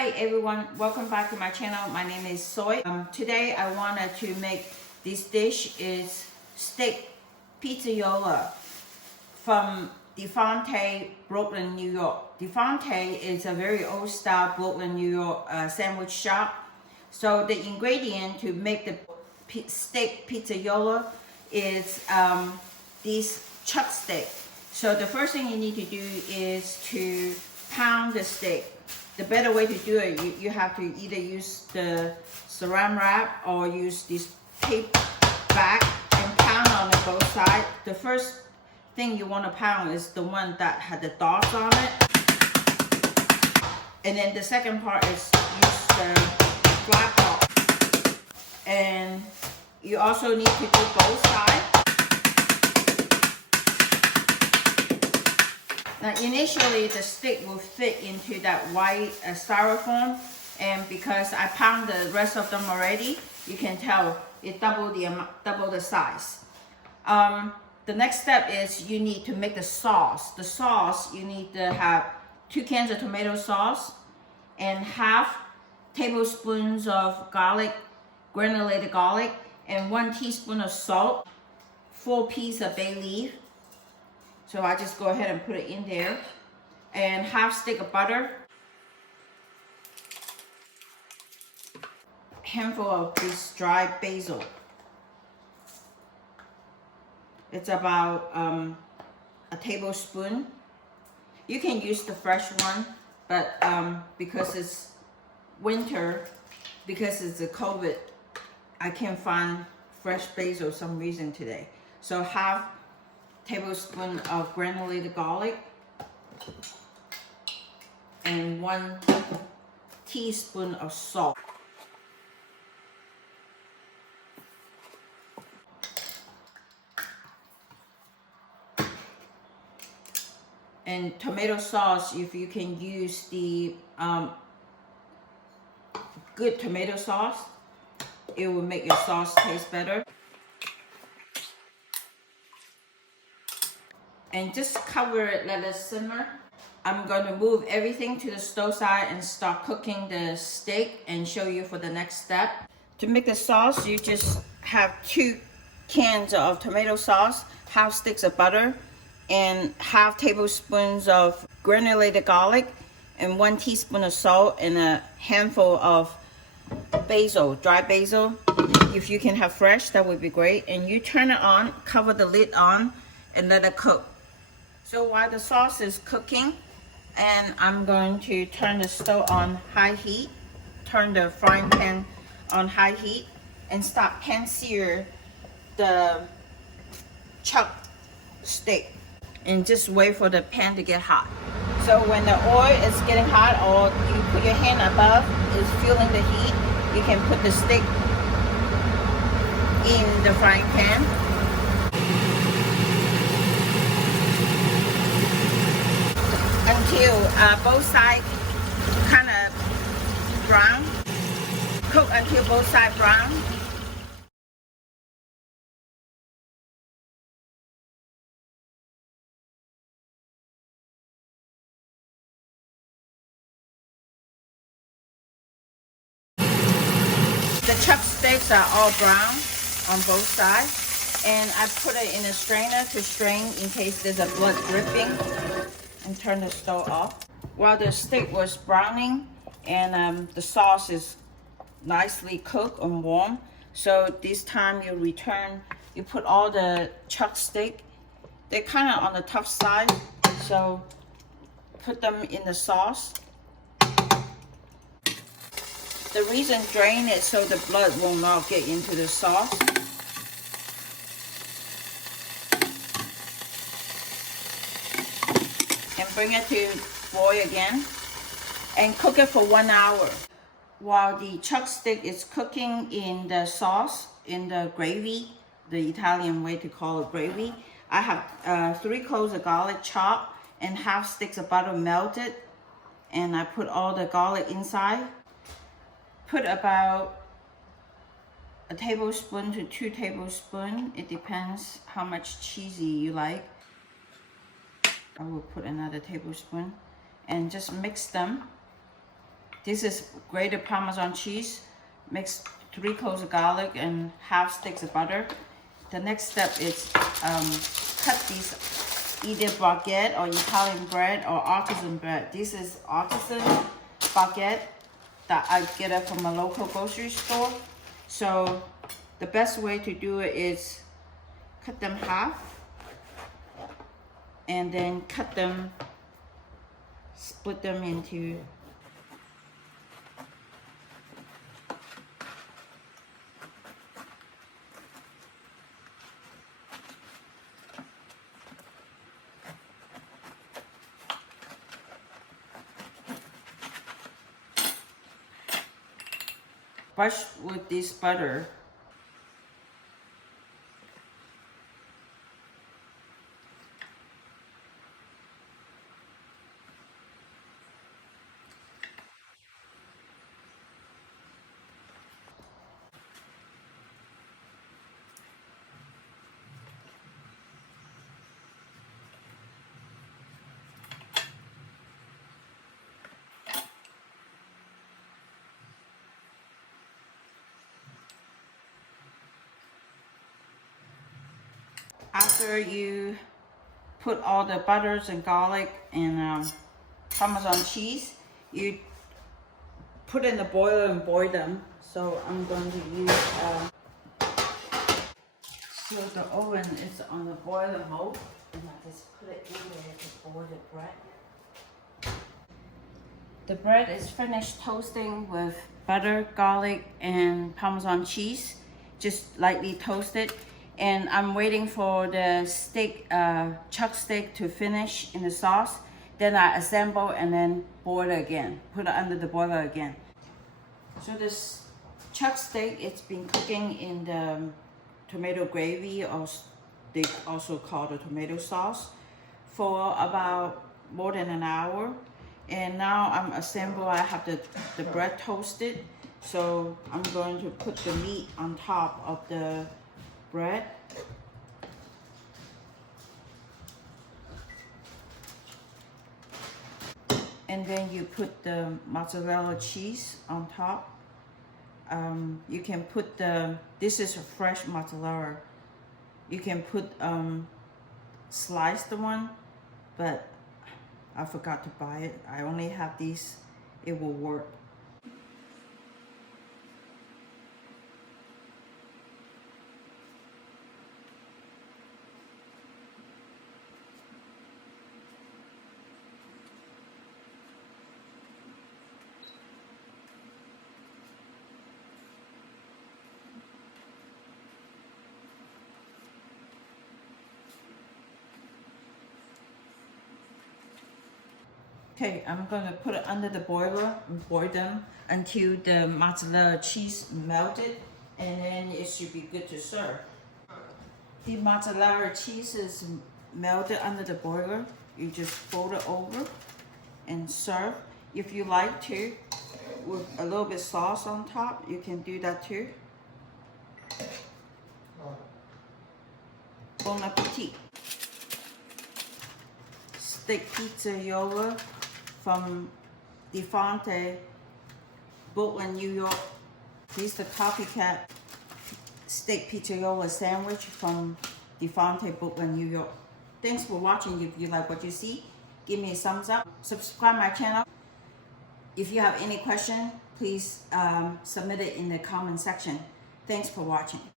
Hi everyone, welcome back to my channel. My name is Soy. Today I wanted to make this dish is steak pizzaiola from Defonte, Brooklyn, New York. Defonte is a very old style Brooklyn, New York sandwich shop. So the ingredient to make the steak pizzaiola is this chuck steak. So the first thing you need to do is to pound the steak. The better way to do it, you have to either use the saran wrap or use this tape back and pound on it both sides. The first thing you want to pound is the one that had the dots on it. And then the second part is use the flat part. And you also need to do both sides. Now initially the steak will fit into that white styrofoam, and because I pound the rest of them already, you can tell it double the size. The next step is you need to make the sauce. The sauce, you need to have 2 cans of tomato sauce and half tablespoons of garlic, granulated garlic, and 1 teaspoon of salt, 4 pieces of bay leaf. So I just go ahead and put it in there, and half stick of butter, handful of this dry basil. It's about a tablespoon. You can use the fresh one, but because it's winter, because it's a COVID, I can't find fresh basil for some reason today. So half tablespoon of granulated garlic and 1 teaspoon of salt. And tomato sauce, if you can use the good tomato sauce, it will make your sauce taste better. And just cover it, let it simmer. I'm going to move everything to the stove side and start cooking the steak and show you for the next step. To make the sauce, you just have 2 cans of tomato sauce, half sticks of butter, and half tablespoons of granulated garlic, and 1 teaspoon of salt, and a handful of basil, dry basil. If you can have fresh, that would be great. And you turn it on, cover the lid on, and let it cook. So while the sauce is cooking, and I'm going to turn the stove on high heat, turn the frying pan on high heat, and start pan sear the chuck steak, and just wait for the pan to get hot. So when the oil is getting hot, or you put your hand above, is feeling the heat, you can put the steak in the frying pan. Until both sides kind of brown. Cook until both sides brown. The chuck steaks are all brown on both sides, and I put it in a strainer to strain in case there's a blood dripping. And turn the stove off. While the steak was browning and the sauce is nicely cooked and warm, so this time you put all the chuck steak. They're kind of on the tough side, so put them in the sauce. The reason drain it so the blood will not get into the sauce. And bring it to boil again, and cook it for 1 hour. While the chuck steak is cooking in the sauce, in the gravy, the Italian way to call it gravy, I have 3 cloves of garlic chopped and half sticks of butter melted, and I put all the garlic inside. Put about a tablespoon to 2 tablespoons, it depends how much cheesy you like. I will put another tablespoon and just mix them. This is grated Parmesan cheese. Mix 3 cloves of garlic and half sticks of butter. The next step is cut these either baguette or Italian bread or artisan bread. This is artisan baguette that I get it from a local grocery store. So the best way to do it is cut them half and then cut them, split them into brush with this butter. After you put all the butters and garlic and Parmesan cheese, you put in the boiler and boil them. So I'm going to use, so the oven is on the boiler mode, and I just put it in there to boil the bread. The bread is finished toasting with butter, garlic, and Parmesan cheese, just lightly toasted. And I'm waiting for the steak, chuck steak to finish in the sauce. Then I assemble and then boil it again, put it under the boiler again. So this chuck steak, it's been cooking in the tomato gravy, or they also call the tomato sauce, for about more than an hour. And now I'm assemble, I have the bread toasted. So I'm going to put the meat on top of the bread. And then you put the mozzarella cheese on top. You can put this is a fresh mozzarella. You can put sliced one, but I forgot to buy it. I only have these, it will work. Okay, I'm gonna put it under the boiler and boil them until the mozzarella cheese melted, and then it should be good to serve. The mozzarella cheese is melted under the boiler. You just fold it over and serve. If you like to, with a little bit sauce on top, you can do that too. Bon appetit. Steak Pizzaiola from Defonte, Brooklyn, New York. This is the Copycat steak Pizzaiola sandwich from Defonte, Brooklyn, New York. Thanks for watching. If you like what you see, give me a thumbs up. Subscribe my channel. If you have any question, please submit it in the comment section. Thanks for watching.